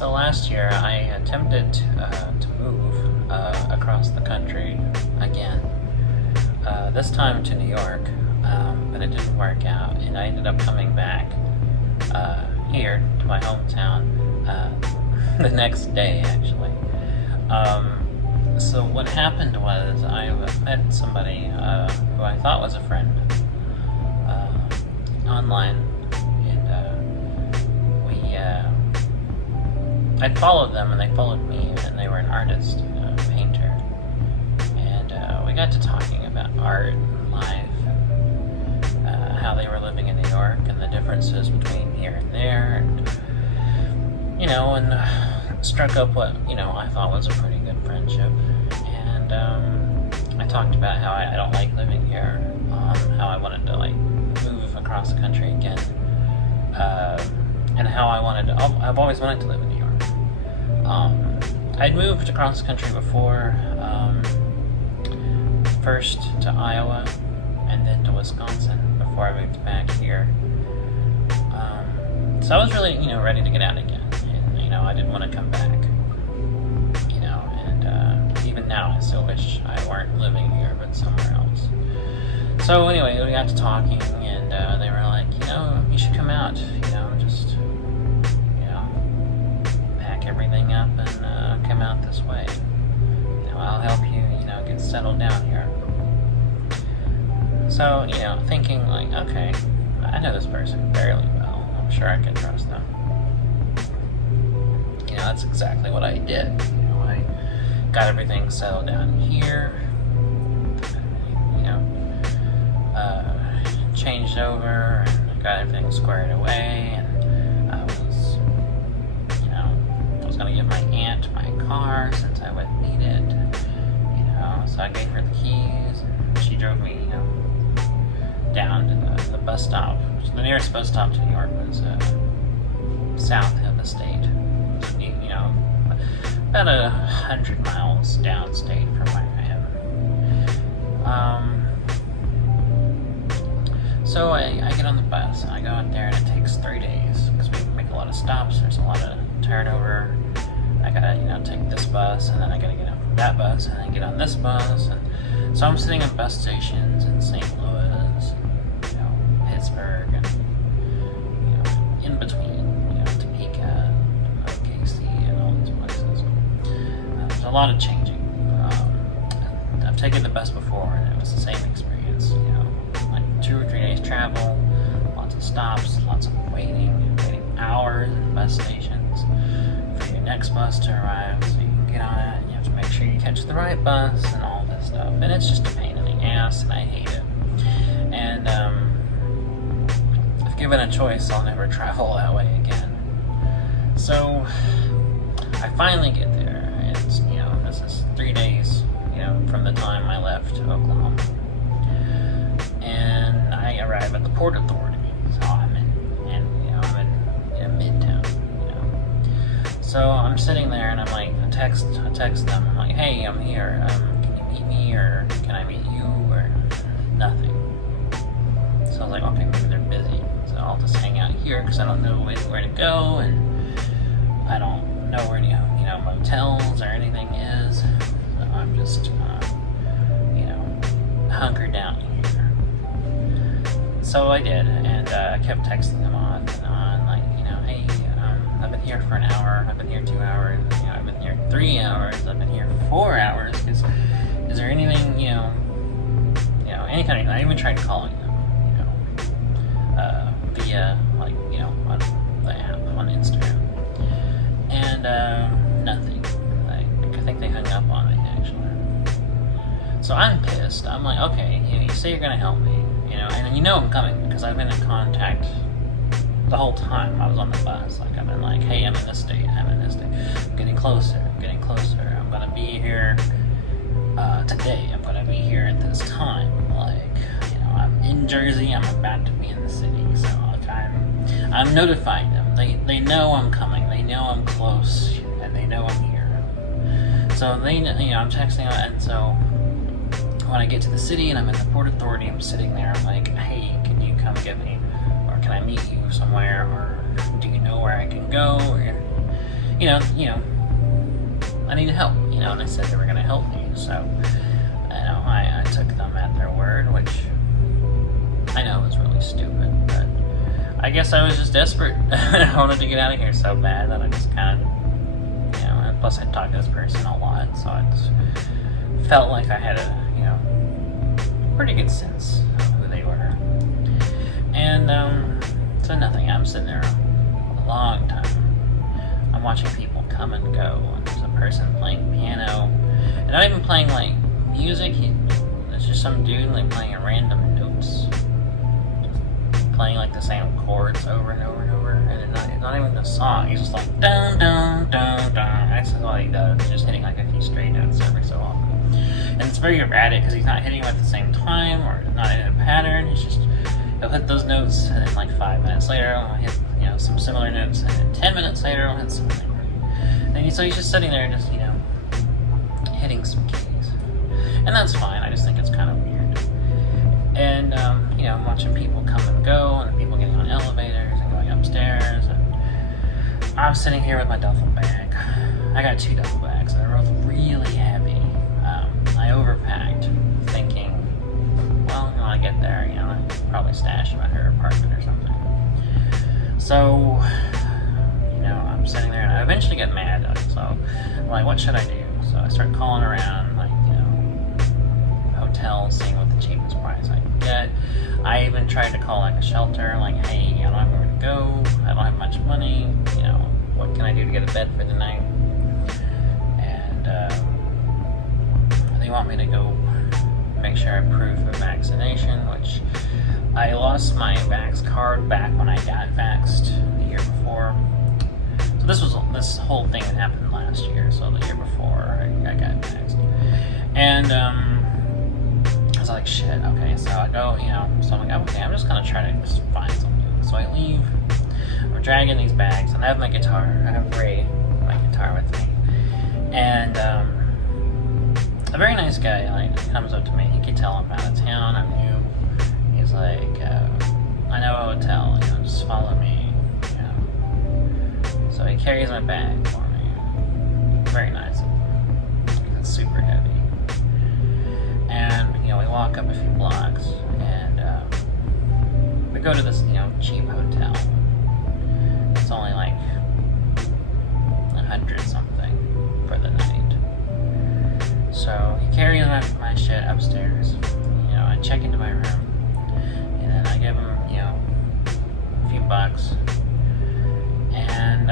So last year I attempted to move across the country again, this time to New York, but it didn't work out, and I ended up coming back here to my hometown the next day, actually. So what happened was I met somebody who I thought was a friend online, and I'd followed them and they followed me, and they were an artist, a painter, and we got to talking about art and life, how they were living in New York and the differences between here and there, and struck up what I thought was a pretty good friendship. And I talked about how I don't like living here, how I wanted to move across the country again, and how I've always wanted to live in New York. I'd moved across the country before, first to Iowa and then to Wisconsin before I moved back here. So I was really, ready to get out again, and I didn't want to come back. And even now I still wish I weren't living here but somewhere else. So anyway, we got to talking, and they were like, you should come out, just pack everything up and come out this way. I'll help you, get settled down here. So, thinking okay, I know this person fairly well. I'm sure I can trust them. That's exactly what I did. I got everything settled down here. Changed over and got everything squared away, and I was gonna give my aunt my car since I would need it. So I gave her the keys, and she drove me, down to the bus stop. So the nearest bus stop to New York was south of the state. About 100 miles downstate from where I am. So I get on the bus and I go out there, and it takes 3 days because we make a lot of stops. There's a lot of turnover. I gotta take this bus, and then I gotta get on that bus, and then get on this bus, and so I'm sitting in bus stations in St. Louis, Pittsburgh, and in between, Topeka, Casey, and all these places. There's a lot of changing. I've taken the bus before, and it was the same experience. 2 or 3 days travel, lots of stops, lots of waiting hours in bus stations for your next bus to arrive so you can get on it, and you have to make sure you catch the right bus and all this stuff, and it's just a pain in the ass, and I hate it. And if given a choice, I'll never travel that way again. So I finally get there, and this is 3 days from the time I left Oklahoma. And I arrive at the Port Authority, so I'm in Midtown. So I'm sitting there, and I'm like, I text them. I'm like, hey, I'm here. Can you meet me, or can I meet you, or nothing? So I was like, okay, maybe they're busy. So I'll just hang out here because I don't know where to go, and I don't know where motels or anything is. So I'm just hunkered down here. So I did, and I kept texting them on and on, hey, I've been here for an hour, I've been here 2 hours, I've been here 3 hours, I've been here 4 hours. Is there anything, any kind of, I even tried calling them, via, on the app, on Instagram, and nothing. I think they hung up on me, actually. So I'm pissed. I'm like, okay, you say you're gonna help me, and I'm coming because I've been in contact the whole time I was on the bus. I've been like, hey, I'm in this state, I'm getting closer, I'm gonna be here today, I'm gonna be here at this time. I'm in Jersey, I'm about to be in the city, so I'm notifying them. They know I'm coming, they know I'm close, and they know I'm here. So I'm texting them, and so when I get to the city and I'm in the Port Authority, I'm sitting there, I'm like, hey, can you come get me? Or can I meet you somewhere? Or do you know where I can go? Or, I need help, and they said they were going to help me. So, I took them at their word, which I know is really stupid, but I guess I was just desperate. I wanted to get out of here so bad that I just kind of, and plus I talked to this person a lot, so I just felt like I had a, pretty good sense of who they were. And, so nothing, I'm sitting there a long time. I'm watching people come and go, and there's a person playing piano, and not even playing, like, music, it's just some dude, like, playing random notes, just playing, like, the same chords over and over and over, and not even the song, he's just like, dun, dun, dun, dun, that's all he does, just hitting, like, a few straight notes every so often. And it's very erratic, because he's not hitting them at the same time, or not in a pattern, he'll hit those notes, and then, like, 5 minutes later, he'll hit, some similar notes, and then 10 minutes later, he'll hit something. And so he's just sitting there, just, hitting some keys. And that's fine, I just think it's kind of weird. And, I'm watching people come and go, and people getting on elevators, and going upstairs, and I'm sitting here with my duffel bag. I got 2 duffel bags, they're both really heavy. I overpacked, thinking, well, when I get there, I probably stash them at her apartment or something. So, I'm sitting there, and I eventually get mad, so I'm like, what should I do? So I start calling around, like, hotels, seeing what the cheapest price I can get. I even tried to call, like, a shelter, like, hey, I don't have where to go, I don't have much money, what can I do to get a bed for the night? And, they want me to go make sure I prove a vaccination, which I lost my vax card back when I got vaxxed the year before. So this whole thing had happened last year, so the year before I got vaxxed. And I was like, shit, okay, so I go, so I'm like, okay, I'm just gonna try to just find something. So I leave, I'm dragging these bags, and I have my guitar, I have Ray, my guitar with me. And a very nice guy, like, comes up to me, he could tell I'm out of town, I'm new. He's like, I know a hotel, just follow me. So he carries my bag for me. Very nice. It's super heavy. And, we walk up a few blocks, and we go to this, cheap hotel. It's only like 100 something for the night. So he carries my shit upstairs. I check into my room, and then I give him, a few bucks. And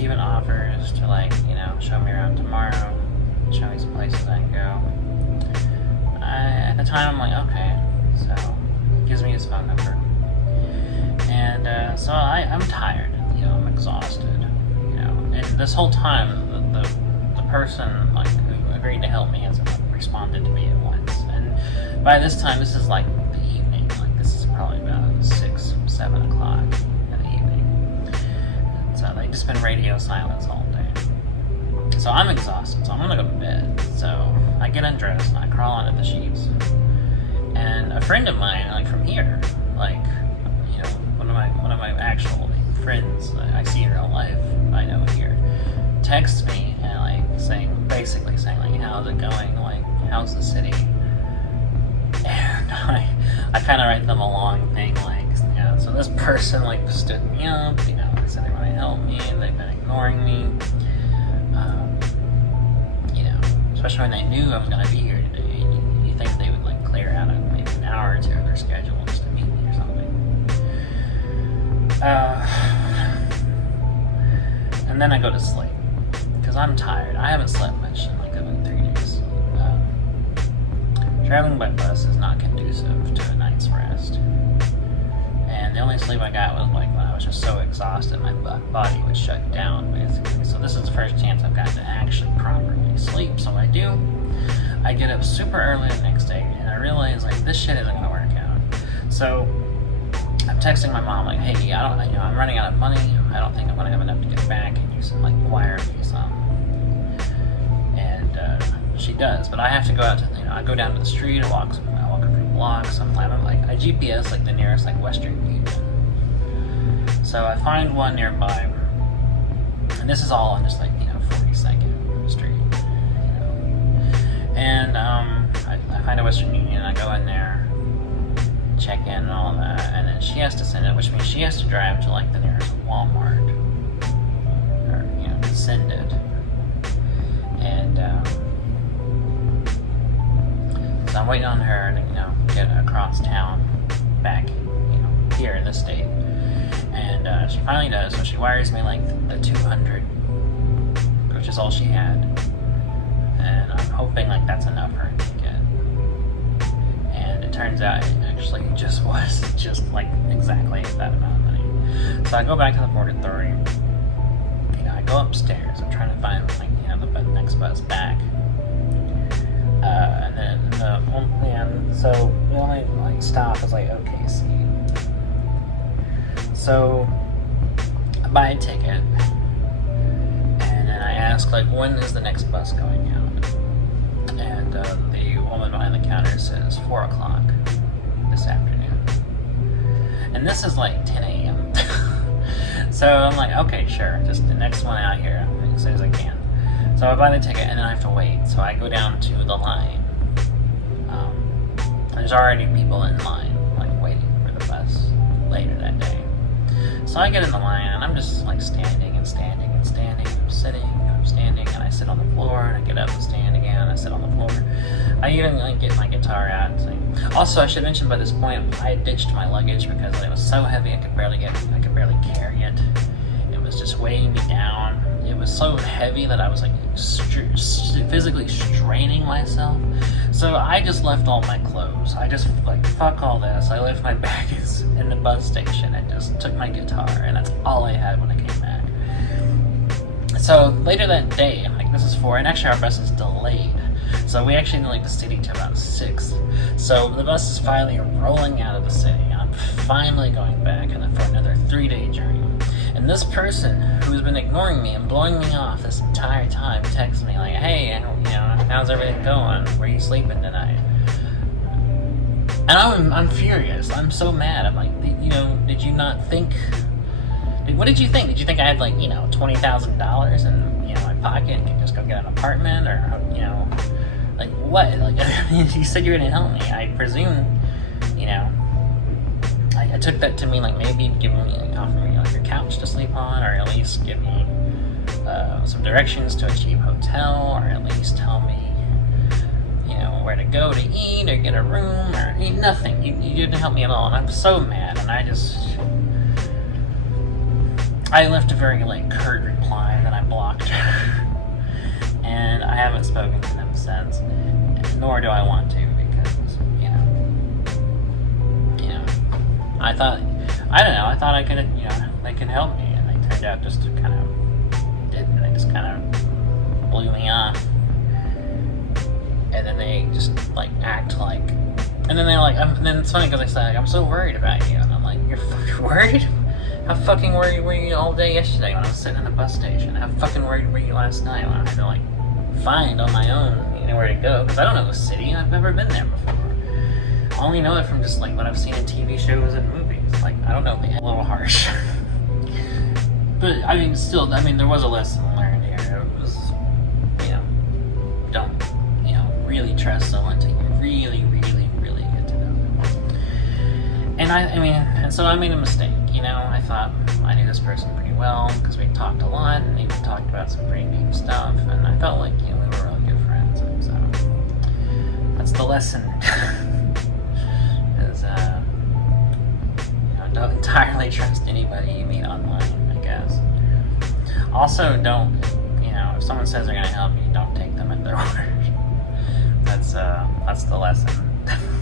even offers to, like, show me around tomorrow, show me some places I can go. At the time, I'm like, okay, so he gives me his phone number. And so I'm tired, I'm exhausted, and this whole time, the person, like, who agreed to help me hasn't responded to me at once. And by this time, this is like the evening, like, this is probably about 6, 7 o'clock. So they've just been radio silence all day. So I'm exhausted, so I'm gonna go to bed. So I get undressed and I crawl onto the sheets. And a friend of mine, like, from here, like, one of my actual friends that I see in real life, I know here, texts me and, like, basically saying, like, how's it going? Like, how's the city? And I kind of write them a long thing, like, so this person, like, stood me up, they said they want to help me, and they've been ignoring me, especially when they knew I was going to be here today. You think they would, like, clear out maybe an hour or two of their schedule just to meet me or something. And then I go to sleep, because I'm tired. I haven't slept much in, like, 3 days. Traveling by bus is not conducive to a night's rest. And the only sleep I got was, like, when I was just so exhausted, my body would shut down, basically. So this is the first chance I've gotten to actually properly sleep. So what I do, I get up super early the next day, and I realize, like, this shit isn't gonna work out. So I'm texting my mom, like, hey, I'm running out of money. I don't think I'm gonna have enough to get back. Can you, like, wire me some? And she does, but I have to go out to, I go down to the street, I walk a few blocks. I GPS, like, the nearest, like, Western Union. So I find one nearby, and this is all on just like, 42nd Street. And I find a Western Union, I go in there, check in and all that, and then she has to send it, which means she has to drive to like the nearest Walmart, or, send it. And so I'm waiting on her to, get across town back, here in the state. And she finally does, so she wires me like the 200, which is all she had. And I'm hoping like that's enough for her ticket. And it turns out it actually just was just like exactly that amount of money. So I go back to the Port Authority. I go upstairs. I'm trying to find like the next bus back. And then so the only like stop is like OKC. So I buy a ticket, and then I ask like, when is the next bus going out? And the woman behind the counter says 4 o'clock this afternoon. And this is like 10 a.m. So I'm like, okay, sure, just the next one out here as soon as I can. So I buy the ticket, and then I have to wait. So I go down to the line. There's already people in line, like waiting for the bus later that day. So I get in the line, and I'm just like standing and standing and standing. I'm sitting and I'm standing, and I sit on the floor, and I get up and stand again. And I sit on the floor. I even like get my guitar out. Also, I should mention by this point, I had ditched my luggage because it was so heavy I could barely carry it. It was just weighing me down. It was so heavy that I was like physically straining myself. So I just left all my clothes. I just like, fuck all this. I left my bags in the bus station and just took my guitar, and that's all I had when I came back. So later that day, like this is 4, and actually our bus is delayed. So we actually didn't leave the city till about 6. So the bus is finally rolling out of the city. I'm finally going back for another 3-day journey. And this person who's been ignoring me and blowing me off this entire time texts me like, hey, how's everything going? Where are you sleeping tonight? And I'm furious. I'm so mad. I'm like, did you not think? What did you think? Did you think I had like, $20,000 in my pocket and could just go get an apartment, or like what? Like you said you were gonna help me. I presume, I took that to mean like maybe offer me like a couch to sleep on, or at least give me some directions to a cheap hotel, or at least tell me where to go to eat or get a room, or nothing. You didn't help me at all, and I'm so mad. And I left a very like curt reply, and then I blocked her. And I haven't spoken to them since, nor do I want to, because I thought I could, they could help me, and they turned out just to kind of didn't. They just kind of blew me off, and then they just like act like, and then they're like, and then it's funny because they say like, I'm so worried about you, and I'm like, you're fucking worried? How fucking worried were you all day yesterday when I was sitting in the bus station? How fucking worried were you last night when I had to like find on my own where to go? Because I don't know the city. I've never been there before. I only know it from just like what I've seen in TV shows and movies. Like, I don't know, a little harsh. But still, there was a lesson learned here. It was, don't, really trust someone until you really, really, really get to know them. And so I made a mistake. I thought I knew this person pretty well because we talked a lot and even talked about some pretty deep stuff, and I felt like we were really good friends. And so that's the lesson. Is don't entirely trust anybody you meet online, I guess. Also, don't if someone says they're gonna help you, don't take them at their word. That's the lesson.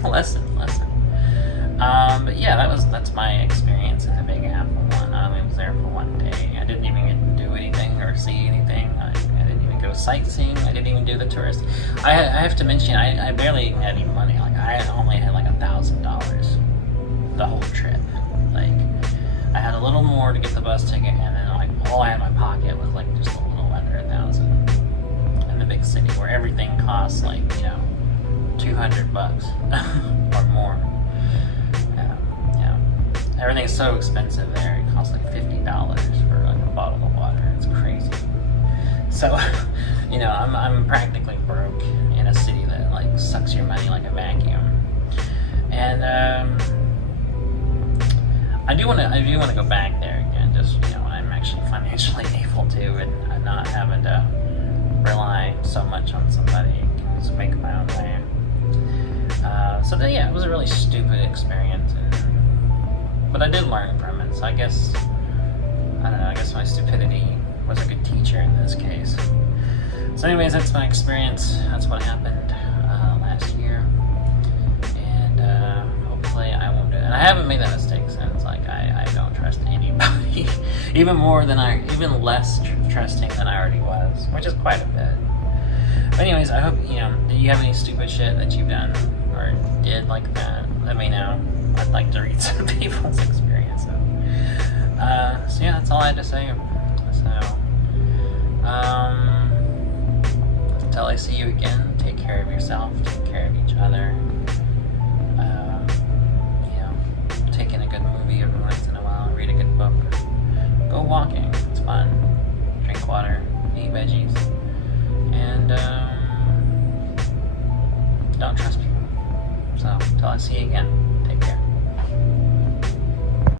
lesson. But yeah, that's my experience in the Big Apple one. I was there for 1 day. I didn't even get to do anything or see anything. I didn't even go sightseeing. I didn't even do the tourist. I have to mention, I barely had any money. Like, I only had like $1,000 the whole trip. Like, I had a little more to get the bus ticket, and then like all I had in my pocket was like just a little under $1,000 in the big city where everything costs like $200 or more. Everything's so expensive there. It costs like $50 for like a bottle of water. It's crazy. So, I'm practically broke in a city that like sucks your money like a vacuum. And I do want to go back there again, just when I'm actually financially able to, and I'm not having to rely so much on somebody. I can just make my own way. So then, yeah, it was a really stupid experience, but I did learn from it. So I guess I guess my stupidity was a good teacher in this case. So, anyways, that's my experience. That's what happened last year, and hopefully I won't do it. And I haven't made that mistake since. Like I don't trust anybody, even less trusting than I already was, which is quite a bit. But anyways, I hope do you have any stupid shit that you've done or did like that? Let me know. I'd like to read some people's experiences. So yeah, that's all I had to say. So until I see you again, take care of yourself, take care of each other. Take in a good movie every once in a while, read a good book, go walking, it's fun, drink water, eat veggies, and don't trust people. So, until I see you again.